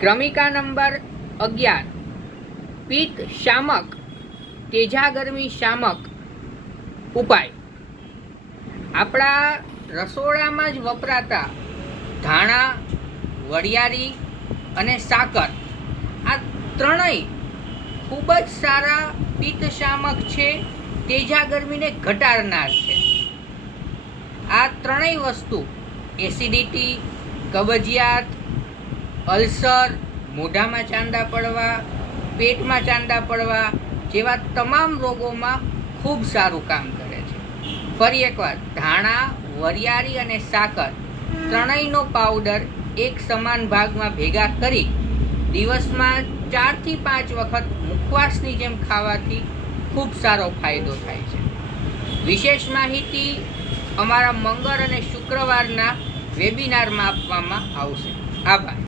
ક્રમિકા number 11 પિત્ત શામક તેજાગર્મી શામક ઉપાય। આપણા રસોડામાં જ વપરાતા ધાણા, વરિયાળી અને સાકર આ ત્રણેય ખૂબ જ સારા પિત્ત શામક છે, તેજાગર્મીને ઘટાડનાર છે। આ ત્રણેય વસ્તુ એસિડિટી, કબજિયાત, અલ્સર, મોઢામાં ચાંદા પડવા, પેટમાં ચાંદા પડવા જેવા તમામ રોગોમાં ખૂબ સારું કામ કરે છે। ફરી એકવાર, ધાણા, વરિયાળી અને સાકર ત્રણેયનો પાવડર એક સમાન ભાગમાં ભેગા કરી દિવસમાં 4 થી 5 વખત મુખવાસની જેમ ખાવાથી ખૂબ સારો ફાયદો થાય છે। વિશેષ માહિતી અમારા મંગળ અને શુક્રવારના વેબિનારમાં આપવામાં આવશે। આભાર।